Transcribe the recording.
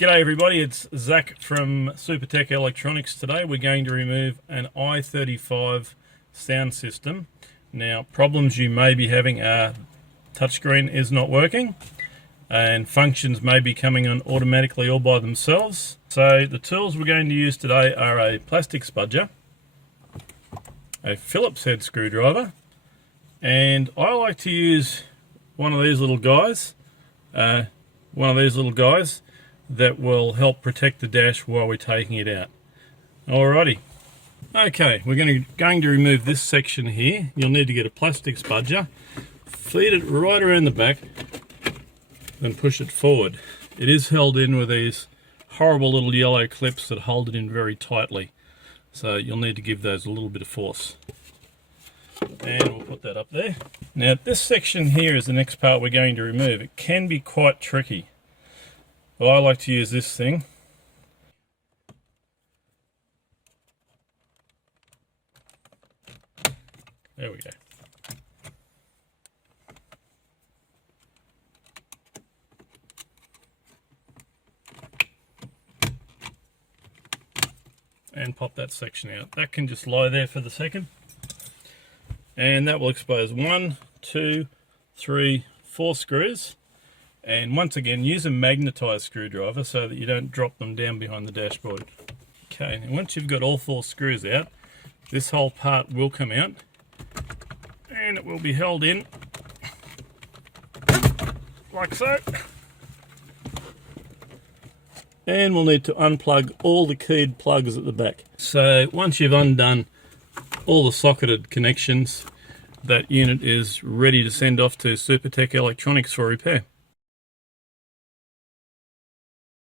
G'day everybody, it's Zach from Supertech Electronics. Today we're going to remove an ix35 sound system. Now, problems you may be having are touchscreen is not working and functions may be coming on automatically all by themselves. So the tools we're going to use today are a plastic spudger, a Phillips head screwdriver, and I like to use one of these little guys, that will help protect the dash while we're taking it out. Alrighty. Okay, we're going to remove this section here. You'll need to get a plastic spudger, feed it right around the back, and push it forward. It is held in with these horrible little yellow clips that hold it in very tightly. So you'll need to give those a little bit of force. And we'll put that up there. Now this section here is the next part we're going to remove. It can be quite tricky. Well, I like to use this thing. There we go. And pop that section out. That can just lie there for the second. And that will expose 1, 2, 3, 4 screws. And once again, use a magnetized screwdriver so that you don't drop them down behind the dashboard. Okay, and once you've got all 4 screws out, this whole part will come out and it will be held in like so. And we'll need to unplug all the keyed plugs at the back. So once you've undone all the socketed connections, that unit is ready to send off to Supertech Electronics for repair.